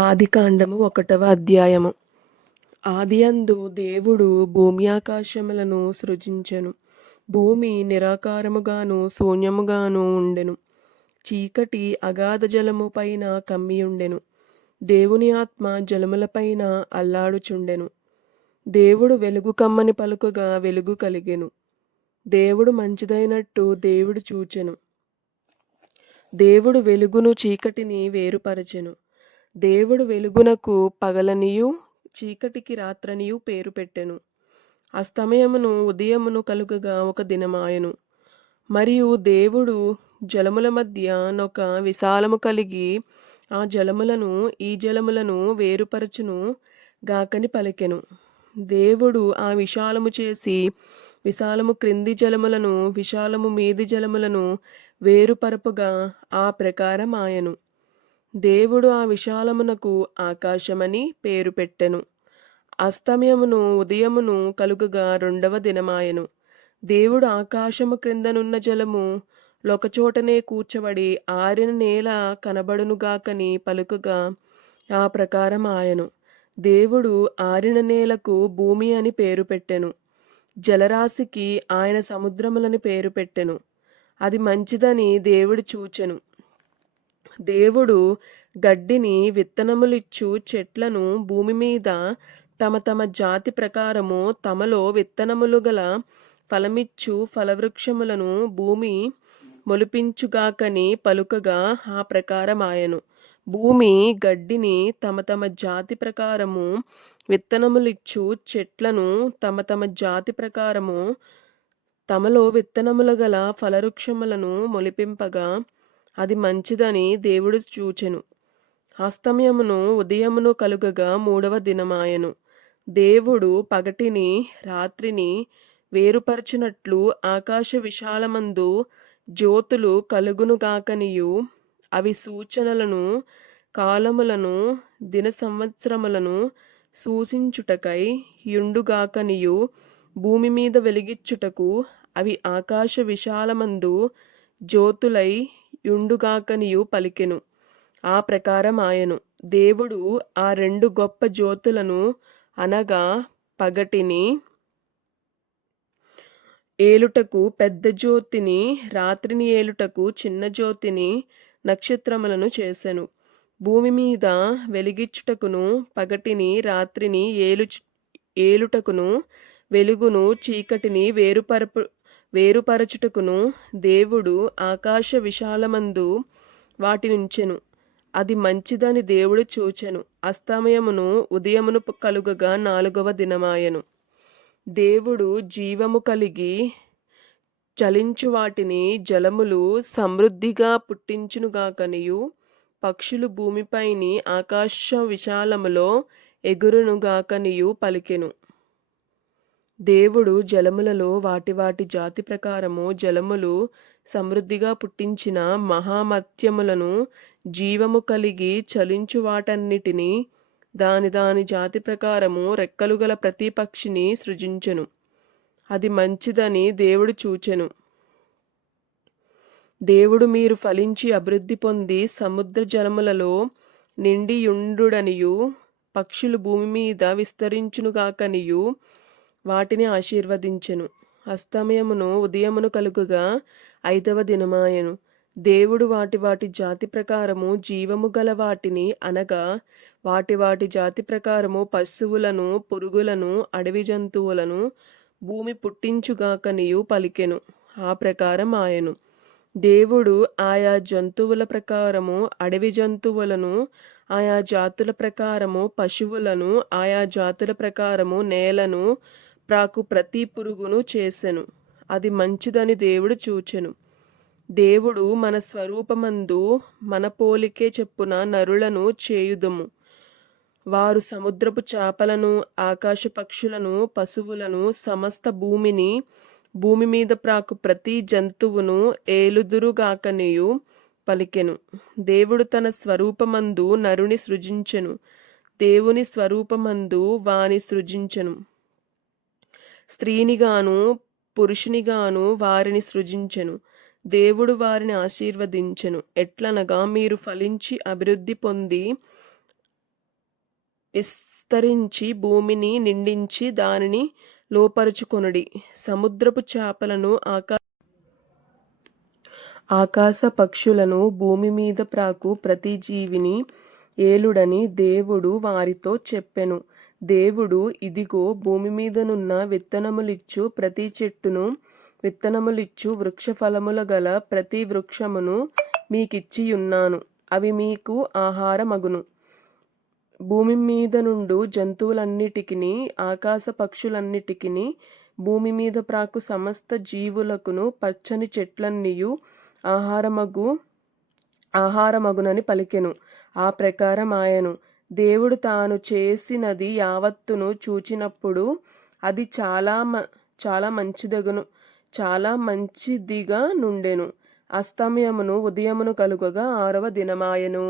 ఆదికాండము 1వ అధ్యాయము. ఆదియందు దేవుడు భూమి ఆకాశములను సృజించెను. భూమి నిరాకారముగాను శూన్యముగాను ఉండెను. చీకటి అగాధ జలము పైన కమ్మియుండెను. దేవుని ఆత్మ జలములపైన అల్లాడుచుండెను. దేవుడు వెలుగు కమ్మని పలుకగా వెలుగు కలిగెను. దేవుడు మంచిదైనట్టు దేవుడు చూచెను. దేవుడు వెలుగును చీకటిని వేరుపరచెను. దేవుడు వెలుగునకు పగలనియు చీకటికి రాత్రనియు పేరు పెట్టెను. అస్తమయమును ఉదయమును కలుగగా ఒక దినమాయెను. మరియు దేవుడు జలముల మధ్య నొక విశాలము కలిగి ఆ జలములను ఈ జలములను వేరుపరచును గాకని పలికెను. దేవుడు ఆ విశాలము చేసి విశాలము క్రింది జలములను విశాలము మీది జలములను వేరుపరపుగా ఆ ప్రకారం ఆయను. దేవుడు ఆ విశాలమునకు ఆకాశమని పేరు పెట్టెను. అస్తమయమును ఉదయమును కలుగగా 2వ దినమాయెను. దేవుడు ఆకాశము క్రిందనున్న జలము ఒకచోటనే కూర్చబడి ఆరిన నేల కనబడునుగాకని పలుకగా ఆ ప్రకారం ఆయను. దేవుడు ఆరిన నేలకు భూమి అని పేరు పెట్టెను. జలరాశికి ఆయన సముద్రములని పేరు పెట్టెను. అది మంచిదని దేవుడు చూచెను. దేవుడు గడ్డిని విత్తనములిచ్చు చెట్లను భూమి మీద తమ తమ జాతి ప్రకారము తమలో విత్తనములు గల ఫలమిచ్చు ఫలవృక్షములను భూమి మొలిపించుగాకని పలుకగా ఆ ప్రకారం ఆయను. భూమి గడ్డిని తమ తమ జాతి ప్రకారము విత్తనములిచ్చు చెట్లను తమ తమ జాతి ప్రకారము తమలో విత్తనములు గల ఫలవృక్షములను మొలిపింపగా అది మంచిదని దేవుడు చూచెను. అస్తమయమును ఉదయమును కలుగగా 3వ దినమాయెను. దేవుడు పగటిని రాత్రిని వేరుపరచినట్లు ఆకాశ విశాలమందు జ్యోతులు కలుగునుగాకనియు అవి సూచనలను కాలములను దిన సంవత్సరములను సూచించుటకై యుండుగాకనియు భూమి మీద వెలిగిచ్చుటకు అవి ఆకాశ విశాలమందు జ్యోతులై యుండుగాకనియు పలికెను. ఆ ప్రకారం ఆయను. దేవుడు ఆ 2 గొప్ప జ్యోతులను అనగా పగటిని ఏలుటకు పెద్ద జ్యోతిని రాత్రిని ఏలుటకు చిన్న జ్యోతిని నక్షత్రములను చేసెను. భూమి మీద వెలిగిచ్చుటకును పగటిని రాత్రిని ఏలుటకును వెలుగును చీకటిని వేరుపరచుటకును దేవుడు ఆకాశ విశాలమందు వాటినుంచెను. అది మంచిదని దేవుడు చూచెను. అస్తమయమును ఉదయమును కలుగగా 4వ దినమాయెను. దేవుడు జీవము కలిగి చలించు వాటిని జలములు సమృద్ధిగా పుట్టించునుగాకనియు పక్షులు భూమిపైని ఆకాశ విశాలములో ఎగురునుగాకనియు పలికెను. దేవుడు జలములలో వాటి వాటి జాతి ప్రకారము జలములు సమృద్ధిగా పుట్టించిన మహామత్యములను జీవము కలిగి చలించు వాటన్నిటినీ దాని దాని జాతి ప్రకారము రెక్కలు గల ప్రతి పక్షిని సృజించెను. అది మంచిదని దేవుడు చూచెను. దేవుడు మీరు ఫలించి అభివృద్ధి పొంది సముద్ర జలములలో నిండియుండుడనియు పక్షులు భూమి మీద విస్తరించునుగాకనియు వాటిని ఆశీర్వదించెను. అస్తమయమును ఉదయమును కలుగగా 5వ దినమాయెను. దేవుడు వాటి వాటి జాతి ప్రకారము జీవము గల వాటిని అనగా వాటి వాటి జాతి ప్రకారము పశువులను పురుగులను అడవి జంతువులను భూమి పుట్టించుగాకనియు పలికెను. ఆ ప్రకారం ఆయను. దేవుడు ఆయా జంతువుల ప్రకారము అడవి జంతువులను ఆయా జాతుల ప్రకారము పశువులను ఆయా జాతుల ప్రకారము నేలను ప్రాకు ప్రతి పురుగును చేసెను. అది మంచిదని దేవుడు చూచెను. దేవుడు మన స్వరూపమందు మన పోలికే చెప్పున నరులను చేయుదుము. వారు సముద్రపు చేపలను ఆకాశ పక్షులను పశువులను సమస్త భూమిని భూమి మీద ప్రాకు ప్రతి జంతువును ఏలుదురుగాకనియు పలికెను. దేవుడు తన స్వరూపమందు నరుని సృజించెను. దేవుని స్వరూపమందు వాని సృజించెను. స్త్రీనిగాను పురుషునిగాను వారిని సృజించెను. దేవుడు వారిని ఆశీర్వదించెను. ఎట్లనగా, మీరు ఫలించి అభివృద్ధి పొంది విస్తరించి భూమిని నిండించి దానిని లోపరుచుకొనుడి. సముద్రపు చేపలను ఆకాశ పక్షులను భూమి మీద ప్రాకు ప్రతి జీవిని ఏలుడని దేవుడు వారితో చెప్పెను. దేవుడు, ఇదిగో, భూమి మీదనున్న విత్తనములిచ్చు ప్రతి చెట్టును, విత్తనములిచ్చు వృక్ష ఫలముల గల ప్రతి వృక్షమును మీకిచ్చియున్నాను. అవి మీకు ఆహారమగును. భూమి మీద నుండు జంతువులన్నిటికిని, ఆకాశ పక్షులన్నిటికిని, భూమి మీద ప్రాకు సమస్త జీవులకును పచ్చని చెట్లన్నీయు ఆహారమగునని పలికెను. ఆ ప్రకారం ఆయను. దేవుడు తాను చేసినది యావత్తును చూచినప్పుడు అది చాలా మంచిదిగా నుండెను. అస్తమయమును ఉదయమును కలుగగా 6వ దినమాయెను.